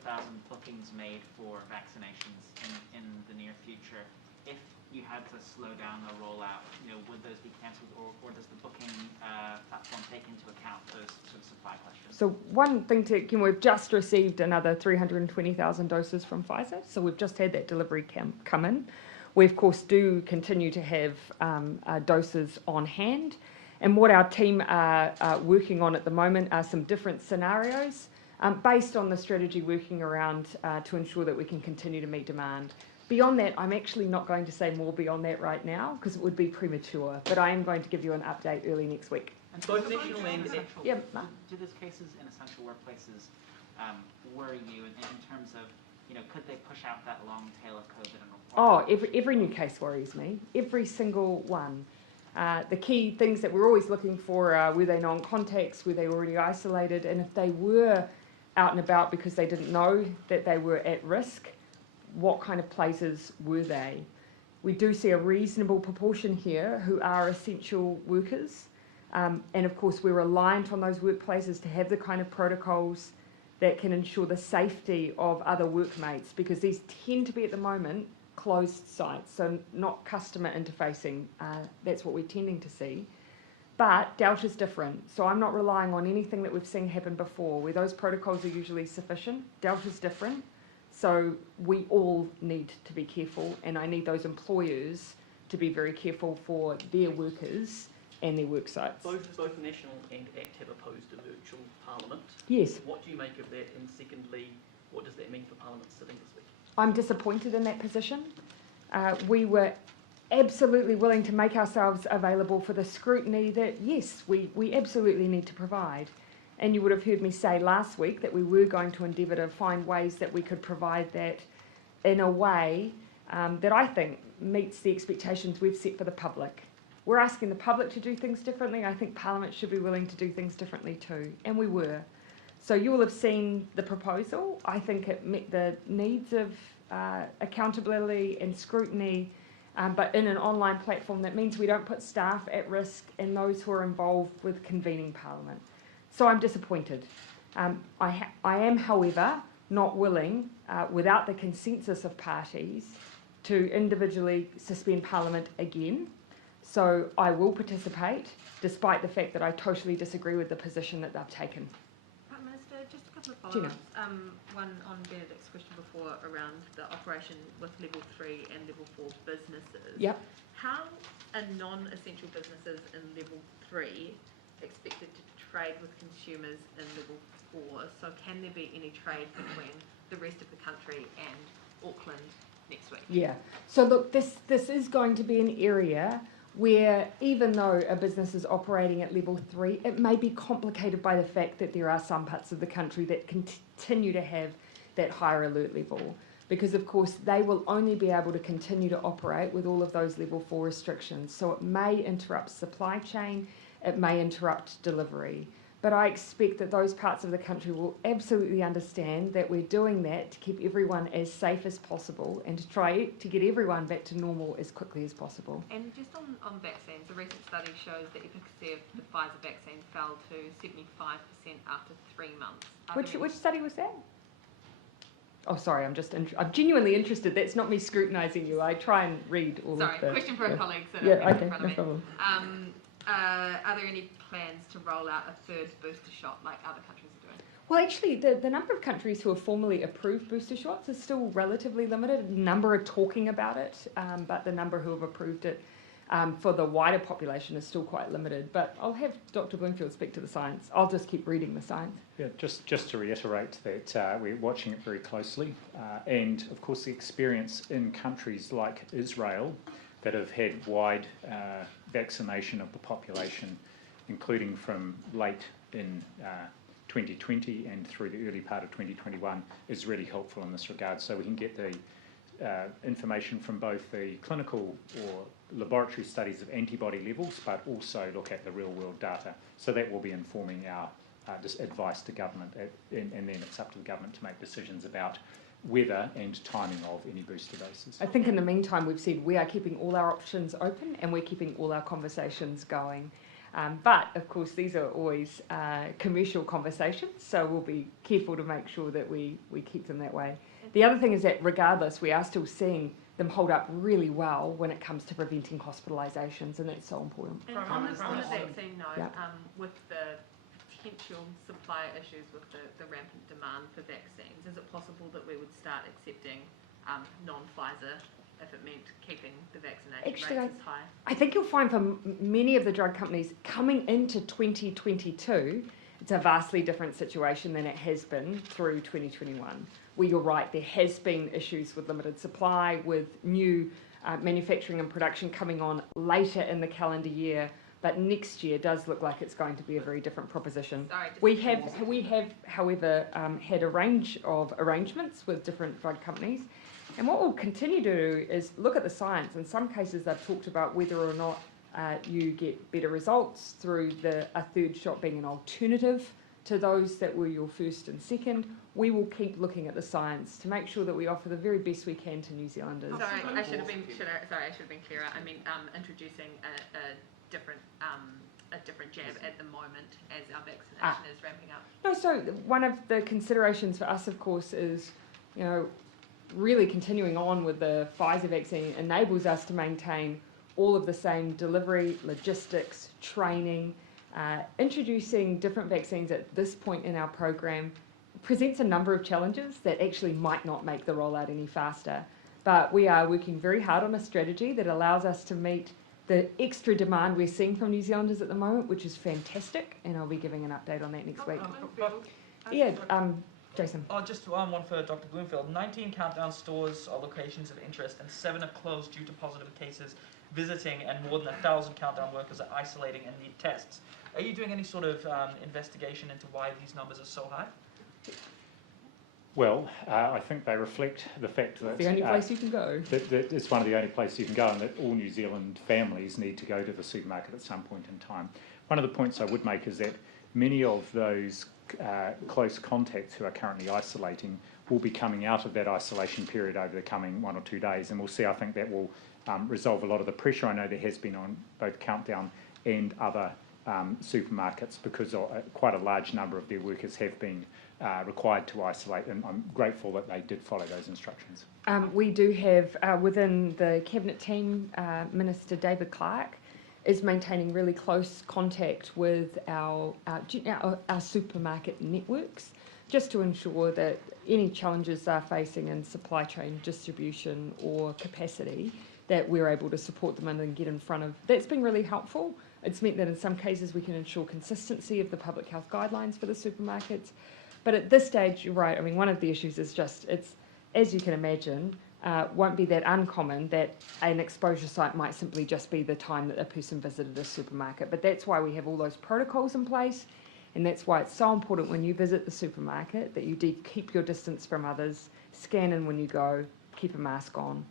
bookings made for vaccinations in the near future, if you had to slow down the rollout, would those be cancelled, or does the booking platform take into account those sort of supply questions? So one thing we've just received another 320,000 doses from Pfizer, so we've just had that delivery come in. We, of course, do continue to have doses on hand. And what our team are working on at the moment are some different scenarios based on the strategy working around to ensure that we can continue to meet demand. Beyond that, I'm actually not going to say more beyond that right now because it would be premature, but I am going to give you an update early next week. And both national and essential, yeah, do those cases in essential workplaces worry you in terms of, could they push out that long tail of COVID and every new case worries me, every single one. The key things that we're always looking for are, were they non-contacts, were they already isolated, and if they were out and about because they didn't know that they were at risk, what kind of places were they? We do see a reasonable proportion here who are essential workers, and of course we're reliant on those workplaces to have the kind of protocols that can ensure the safety of other workmates, because these tend to be at the moment closed sites, so not customer interfacing. That's what we're tending to see. But Delta's different, so I'm not relying on anything that we've seen happen before, where those protocols are usually sufficient. Delta's different, so we all need to be careful, and I need those employers to be very careful for their workers and their work sites. Both National and ACT have opposed a virtual parliament. Yes. What do you make of that? And secondly, what does that mean for Parliament sitting this week? I'm disappointed in that position. We were absolutely willing to make ourselves available for the scrutiny that, yes, we absolutely need to provide. And you would have heard me say last week that we were going to endeavour to find ways that we could provide that in a way that I think meets the expectations we've set for the public. We're asking the public to do things differently. I think Parliament should be willing to do things differently too, and we were. So you will have seen the proposal. I think it met the needs of accountability and scrutiny, but in an online platform that means we don't put staff at risk and those who are involved with convening Parliament. So I'm disappointed. I am, however, not willing, without the consensus of parties, to individually suspend Parliament again. So I will participate, despite the fact that I totally disagree with the position that they've taken. Prime Minister, just a couple of follow-ups. One on Benedict's question before around the operation with level 3 and level 4 businesses. Yep. How are non-essential businesses in level 3 expected to trade with consumers in level 4? So can there be any trade between the rest of the country and Auckland next week? Yeah. So look, this is going to be an area where even though a business is operating at level 3, it may be complicated by the fact that there are some parts of the country that continue to have that higher alert level. Because of course they will only be able to continue to operate with all of those level 4 restrictions. So it may interrupt supply chain, it may interrupt delivery. But I expect that those parts of the country will absolutely understand that we're doing that to keep everyone as safe as possible and to try to get everyone back to normal as quickly as possible. And just on vaccines, a recent study shows the efficacy of the Pfizer vaccine fell to 75% after 3 months. Which study was that? Oh, sorry, I'm genuinely interested. That's not me scrutinising you. I try and read all of the... Sorry, question for a colleague. So yeah, okay, no problem. Are there any plans to roll out a third booster shot like other countries are doing? Well, actually, the number of countries who have formally approved booster shots is still relatively limited. A number are talking about it, but the number who have approved it for the wider population is still quite limited. But I'll have Dr. Bloomfield speak to the science. I'll just keep reading the science. Yeah, just to reiterate that we're watching it very closely. And, of course, the experience in countries like Israel that have had wide vaccination of the population, including from late in 2020 and through the early part of 2021, is really helpful in this regard. So we can get the information from both the clinical or laboratory studies of antibody levels, but also look at the real-world data. So that will be informing our advice to government, and then it's up to the government to make decisions about whether and timing of any booster doses. I think in the meantime we've said we are keeping all our options open and we're keeping all our conversations going. But of course these are always commercial conversations, so we'll be careful to make sure that we keep them that way. The other thing is that regardless, we are still seeing them hold up really well when it comes to preventing hospitalisations, and that's so important. And on the vaccine note, with the potential supply issues with the rampant demand for vaccines, is it possible that we would start accepting non-Pfizer if it meant keeping the vaccination rates as high? I think you'll find for many of the drug companies coming into 2022, it's a vastly different situation than it has been through 2021. Where you're right, there has been issues with limited supply, with new manufacturing and production coming on later in the calendar year, but next year does look like it's going to be a very different proposition. We have, however, had a range of arrangements with different drug companies, and what we'll continue to do is look at the science. In some cases, they've talked about whether or not you get better results through a third shot being an alternative to those that were your first and second. We will keep looking at the science to make sure that we offer the very best we can to New Zealanders. Sorry, I should have been clearer. I mean, introducing a different jab at the moment as our vaccination is ramping up. No, so one of the considerations for us, of course, is really continuing on with the Pfizer vaccine enables us to maintain all of the same delivery, logistics, training. Introducing different vaccines at this point in our program presents a number of challenges that actually might not make the rollout any faster. But we are working very hard on a strategy that allows us to meet the extra demand we're seeing from New Zealanders at the moment, which is fantastic, and I'll be giving an update on that next week. Jason. Just one for Dr. Bloomfield. 19 countdown stores are locations of interest, and 7 are closed due to positive cases visiting, and more than 1,000 countdown workers are isolating and need tests. Are you doing any sort of investigation into why these numbers are so high? Well, I think they reflect the fact that... the only place you can go. That it's one of the only places you can go, and that all New Zealand families need to go to the supermarket at some point in time. One of the points I would make is that many of those close contacts who are currently isolating will be coming out of that isolation period over the coming 1 or 2 days, and we'll see, I think that will resolve a lot of the pressure I know there has been on both Countdown and other supermarkets, because quite a large number of their workers have been required to isolate, and I'm grateful that they did follow those instructions. We do have within the Cabinet team, Minister David Clark is maintaining really close contact with our supermarket networks, just to ensure that any challenges they're facing in supply chain distribution or capacity, that we're able to support them and get in front of. That's been really helpful. It's meant that in some cases we can ensure consistency of the public health guidelines for the supermarkets. But at this stage, you're right, I mean, one of the issues is just, it's, as you can imagine, won't be that uncommon that an exposure site might simply just be the time that a person visited a supermarket. But that's why we have all those protocols in place, and that's why it's so important when you visit the supermarket that you keep your distance from others, scan in when you go, keep a mask on.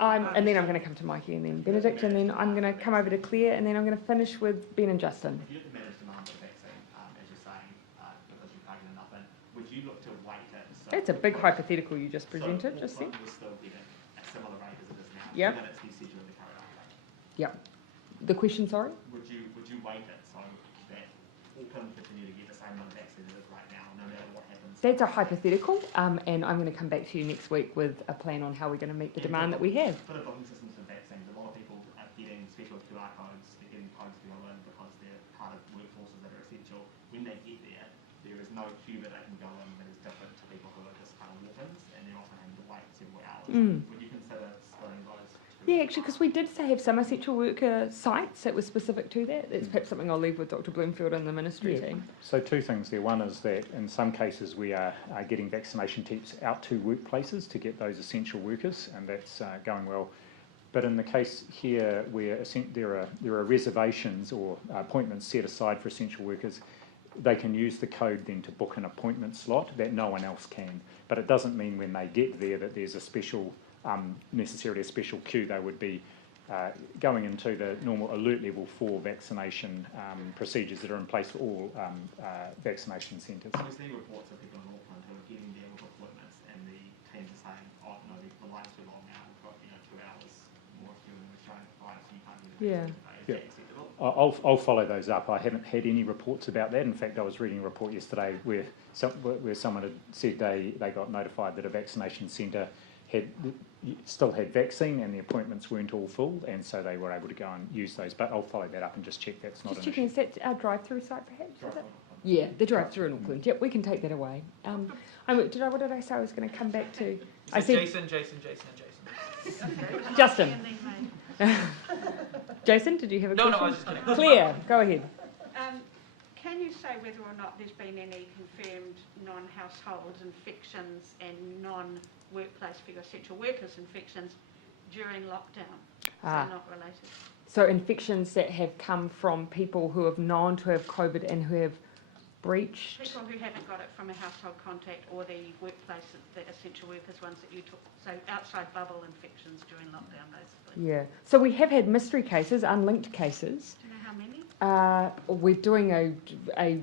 And then I'm going to come to Mikey and then Benedict, and then I'm going to come over to Claire, and then I'm going to finish with Ben and Justin. If you had to manage demand for the vaccine, as you're saying, because you're plugging enough in, would you look to weight it? So That's a big hypothetical you just presented, so just then. Auckland will still get it at a similar rate as it is now, Yep. even its usage of the current outbreak. Yep. The question, sorry? Would you weight it so that Auckland continue to get the same amount of vaccine as it is right now, no matter what happens? That's a hypothetical, and I'm going to come back to you next week with a plan on how we're going to meet the demand that we have. For the booking systems for vaccines, a lot of people are getting special QR codes, they're getting codes to go in because they're part of workforces that are essential. When they get there, there is no queue that they can go in that is different to people who are just kind of walk-ins, and they're often having to wait several hours. Would you consider splitting those? Yeah, actually, because we did have some essential worker sites that were specific to that. That's perhaps something I'll leave with Dr. Bloomfield and the ministry team. So two things there. One is that in some cases we are getting vaccination teams out to workplaces to get those essential workers, and that's going well. But in the case here where there are reservations or appointments set aside for essential workers, they can use the code then to book an appointment slot that no one else can. But it doesn't mean when they get there that there's a special, necessarily a special queue. They would be going into the normal alert level 4 vaccination procedures that are in place for all vaccination centres. We're seeing reports of people in Northland who are getting there with appointments, and the teams are saying, oh no, the line's too long now, we've got 2 hours more queue than we're showing prior, so you can't get the vaccine today. Is that acceptable? I'll follow those up. I haven't had any reports about that. In fact, I was reading a report yesterday where someone had said they got notified that a vaccination centre still had vaccine and the appointments weren't all full, and so they were able to go and use those. But I'll follow that up and just check that's not an issue. Is that our drive-through site perhaps? Is it? Yeah, the drive-through in Auckland. Yep, we can take that away. What did I say I was going to come back to? I said Jason, and Jason. Justin. Jason, did you have a question? No, I was just kidding. Claire, go ahead. Can you say whether or not there's been any confirmed non-household infections and non-workplace for essential workers infections during lockdown? So not related. So infections that have come from people who have known to have COVID and who have breached? People who haven't got it from a household contact or the workplace, the essential workers ones that you took. So outside bubble infections during lockdown, basically. Yeah. So we have had mystery cases, unlinked cases. Do you know how many? We're doing a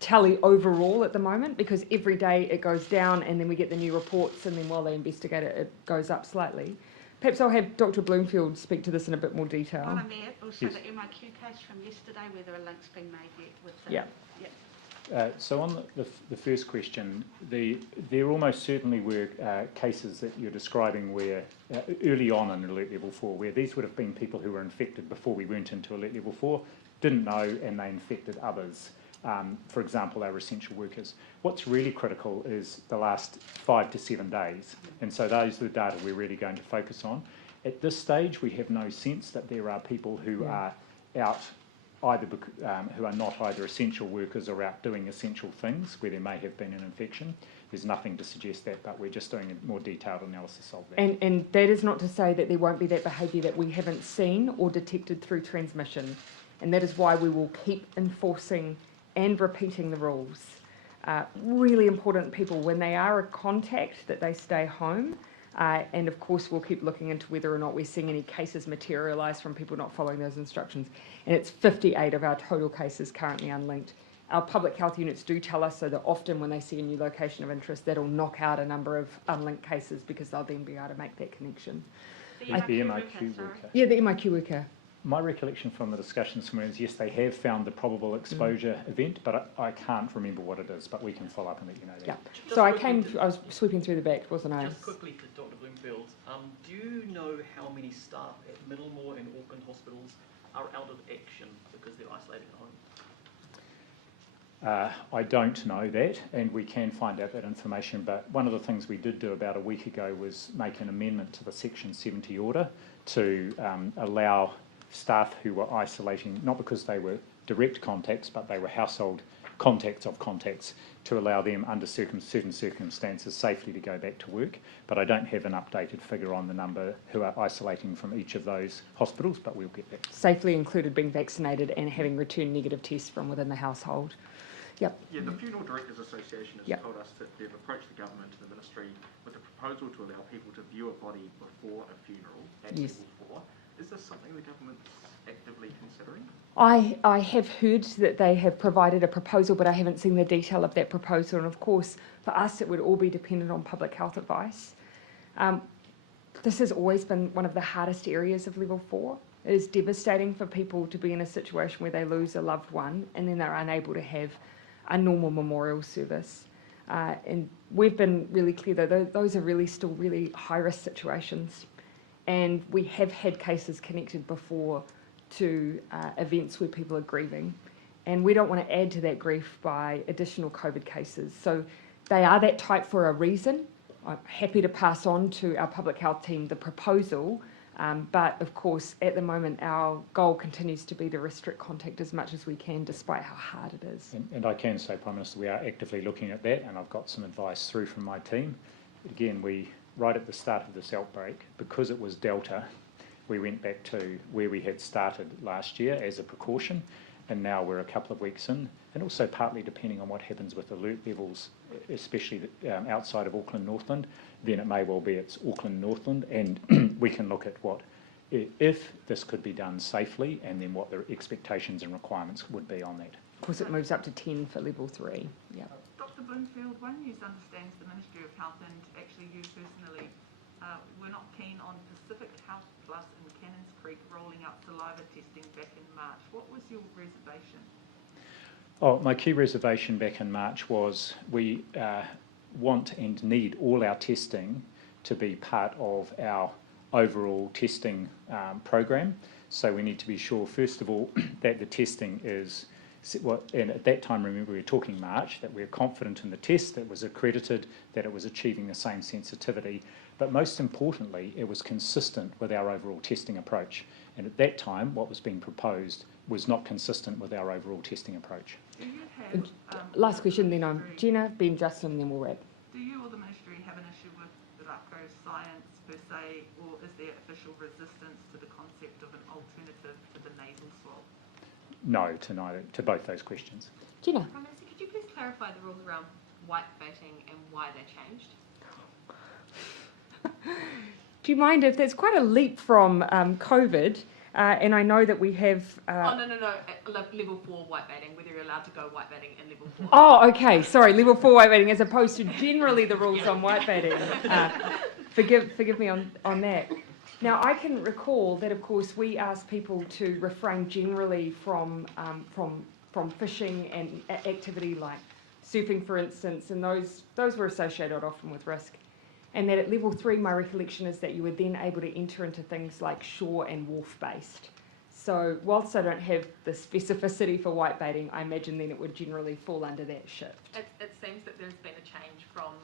tally overall at the moment, because every day it goes down and then we get the new reports, and then while they investigate it, it goes up slightly. Perhaps I'll have Dr. Bloomfield speak to this in a bit more detail. While I'm there, also the MIQ case from yesterday, whether a link's been made yet with the... Yeah. So on the first question, there almost certainly were cases that you're describing where early on in Alert Level 4, where these would have been people who were infected before we went into Alert Level 4, didn't know, and they infected others. For example, they were essential workers. What's really critical is the last 5 to 7 days, and so those are the data we're really going to focus on. At this stage, we have no sense that there are people who are out who are not either essential workers or out doing essential things where there may have been an infection. There's nothing to suggest that, but we're just doing a more detailed analysis of that. And that is not to say that there won't be that behaviour that we haven't seen or detected through transmission, and that is why we will keep enforcing and repeating the rules. Really important, people, when they are a contact, that they stay home. And of course, we'll keep looking into whether or not we're seeing any cases materialise from people not following those instructions. And it's 58 of our total cases currently unlinked. Our public health units do tell us so that often when they see a new location of interest, that'll knock out a number of unlinked cases, because they'll then be able to make that connection. The MIQ worker. Yeah, the MIQ worker. My recollection from the discussions from is, yes, they have found the probable exposure event, but I can't remember what it is, but we can follow up and let you know that. Yeah. So I was sweeping through the back, wasn't I? Just quickly to Dr. Bloomfield, do you know how many staff at Middlemore and Auckland hospitals are out of action because they're isolating at home? I don't know that, and we can find out that information, but one of the things we did do about a week ago was make an amendment to the Section 70 order to allow staff who were isolating, not because they were direct contacts, but they were household contacts of contacts to allow them under certain circumstances safely to go back to work. But I don't have an updated figure on the number who are isolating from each of those hospitals, but we'll get that. Safely included being vaccinated and having returned negative tests from within the household. Yep. Yeah, the Funeral Directors Association has told us that they've approached the government and the ministry with a proposal to allow people to view a body before a funeral at level 4. Is this something the government's actively considering? I have heard that they have provided a proposal, but I haven't seen the detail of that proposal. And of course, for us, it would all be dependent on public health advice. This has always been one of the hardest areas of level 4. It is devastating for people to be in a situation where they lose a loved one and then they're unable to have a normal memorial service. And we've been really clear that those are really still really high-risk situations. And we have had cases connected before to events where people are grieving. And we don't want to add to that grief by additional COVID cases. So they are that type for a reason. I'm happy to pass on to our public health team the proposal. But of course, at the moment, our goal continues to be to restrict contact as much as we can, despite how hard it is. And I can say, Prime Minister, we are actively looking at that, and I've got some advice through from my team. Again, right at the start of this outbreak, because it was Delta, we went back to where we had started last year as a precaution, and now we're a couple of weeks in, and also partly depending on what happens with alert levels, especially outside of Auckland, Northland, then it may well be it's Auckland, Northland, and we can look at what, if this could be done safely, and then what the expectations and requirements would be on that. Of course, it moves up to 10 for level 3. Yeah. Dr. Bloomfield, One News understands the Ministry of Health and actually you personally were not keen on Pacific Health Plus in Cannons Creek rolling out saliva testing back in March. What was your reservation? Oh, my key reservation back in March was we want and need all our testing to be part of our overall testing program. So we need to be sure, first of all, that the testing is, and at that time, remember, we were talking March, that we're confident in the test, that it was accredited, that it was achieving the same sensitivity. But most importantly, it was consistent with our overall testing approach. And at that time, what was being proposed was not consistent with our overall testing approach. Do you have, last question, then Jenna, Ben, Justin, and then we'll wrap. Do you or the Ministry have an issue with the science per se, or is there official resistance to the concept of an alternative to the nasal swab? No to both those questions. Jenna. Prime Minister, could you please clarify the rules around white baiting and why they changed? Do you mind if that's quite a leap from COVID? And I know that we have... no. Level 4 white baiting, whether you're allowed to go white baiting in level 4. Oh, okay, sorry, level 4 white baiting as opposed to generally the rules on white baiting. Forgive me on that. Now, I can recall that, of course, we asked people to refrain generally from fishing and activity like surfing, for instance, and those were associated often with risk. And that at level 3, my recollection is that you were then able to enter into things like shore and wharf-based. So whilst I don't have the specificity for white baiting, I imagine then it would generally fall under that shift. It seems that there's been a change from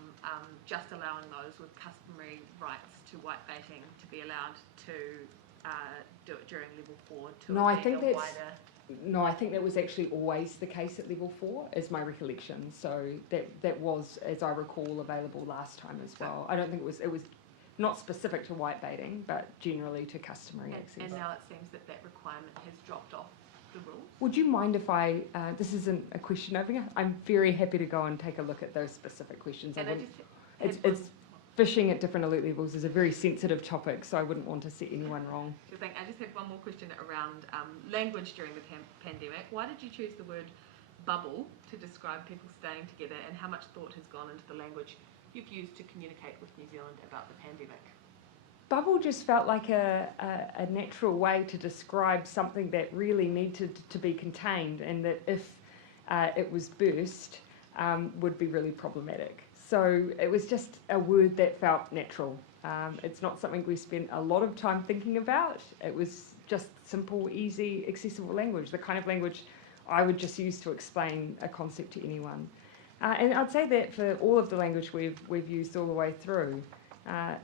just allowing those with customary rights to white baiting to be allowed to do it during level 4 to No, I think a wider... No, I think that was actually always the case at level 4, is my recollection. So that was, as I recall, available last time as well. I don't think it was not specific to white baiting, but generally to customary access. And now it seems that requirement has dropped off the rules. Would you mind if this isn't a question over here, I'm very happy to go and take a look at those specific questions. And it's fishing at different alert levels is a very sensitive topic, so I wouldn't want to set anyone wrong. I just have one more question around language during the pandemic. Why did you choose the word bubble to describe people staying together, and how much thought has gone into the language you've used to communicate with New Zealand about the pandemic? Bubble just felt like a natural way to describe something that really needed to be contained, and that if it was burst, would be really problematic. So it was just a word that felt natural. It's not something we spent a lot of time thinking about. It was just simple, easy, accessible language, the kind of language I would just use to explain a concept to anyone. And I'd say that for all of the language we've used all the way through,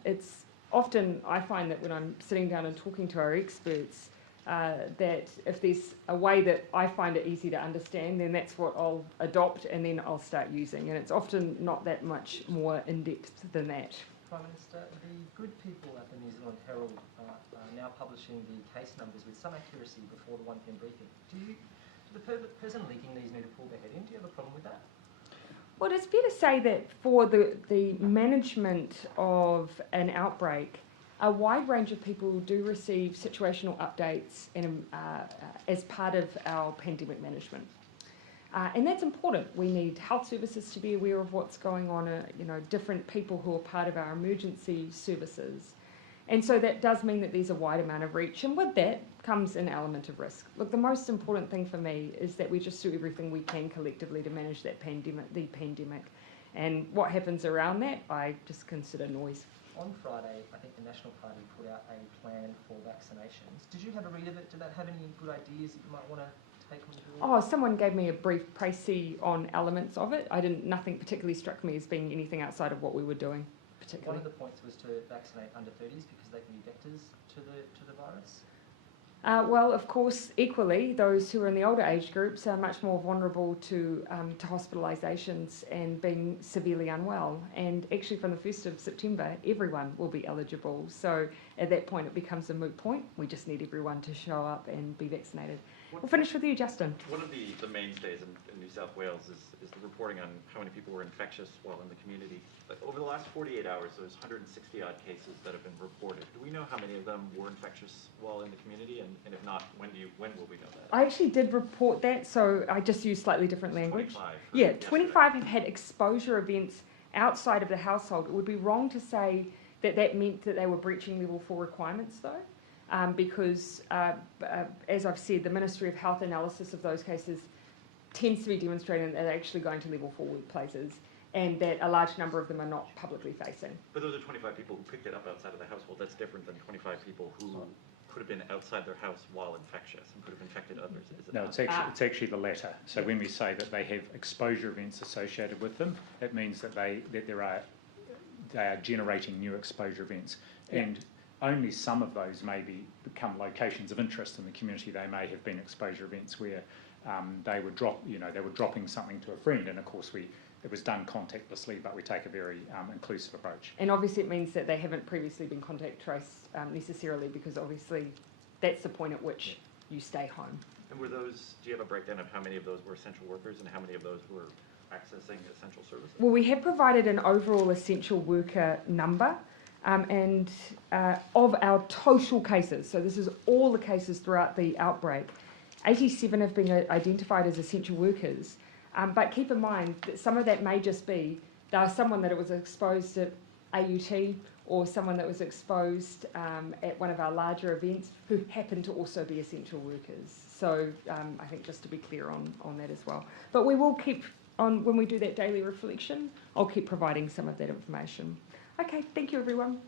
it's often, I find that when I'm sitting down and talking to our experts, that if there's a way that I find it easy to understand, then that's what I'll adopt and then I'll start using. And it's often not that much more in-depth than that. Prime Minister, the good people at the New Zealand Herald are now publishing the case numbers with some accuracy before the 1 p.m. briefing. Do the person leaking these need to pull their head in? Do you have a problem with that? Well, it's fair to say that for the management of an outbreak, a wide range of people do receive situational updates as part of our pandemic management. And that's important. We need health services to be aware of what's going on, different people who are part of our emergency services. And so that does mean that there's a wide amount of reach, and with that comes an element of risk. Look, the most important thing for me is that we just do everything we can collectively to manage the pandemic. And what happens around that, I just consider noise. On Friday, I think the National Party put out a plan for vaccinations. Did you have a read of it? Did that have any good ideas that you might want to take on board? Oh, someone gave me a brief précis on elements of it. Nothing particularly struck me as being anything outside of what we were doing particularly. One of the points was to vaccinate under 30s because they can be vectors to the virus. Well, of course, equally, those who are in the older age groups are much more vulnerable to hospitalisations and being severely unwell. And actually, from the 1st of September, everyone will be eligible. So at that point, it becomes a moot point. We just need everyone to show up and be vaccinated. We'll finish with you, Justin. One of the mainstays in New South Wales is the reporting on how many people were infectious while in the community. But over the last 48 hours, there's 160 odd cases that have been reported. Do we know how many of them were infectious while in the community? And if not, when will we know that? I actually did report that, so I just used slightly different language. 25. Yeah, 25 have had exposure events outside of the household. It would be wrong to say that meant that they were breaching level 4 requirements, though. Because, as I've said, the Ministry of Health analysis of those cases tends to be demonstrating that they're actually going to level 4 workplaces and that a large number of them are not publicly facing. But those are 25 people who picked it up outside of the household. That's different than 25 people who could have been outside their house while infectious and could have infected others. Is it No, not? it's actually the latter. So when we say that they have exposure events associated with them, it means that they are generating new exposure events. Yeah. And only some of those may become locations of interest in the community. They may have been exposure events where they were dropping something to a friend, and of course it was done contactlessly, but we take a very inclusive approach. And obviously it means that they haven't previously been contact traced necessarily, because obviously that's the point at which you stay home. And do you have a breakdown of how many of those were essential workers and how many of those were accessing essential services? Well, we have provided an overall essential worker number. And of our total cases, so this is all the cases throughout the outbreak, 87 have been identified as essential workers. But keep in mind that some of that may just be someone that was exposed at AUT or someone that was exposed at one of our larger events who happened to also be essential workers. So I think just to be clear on that as well. But we will keep on, when we do that daily reflection, I'll keep providing some of that information. Okay, thank you everyone.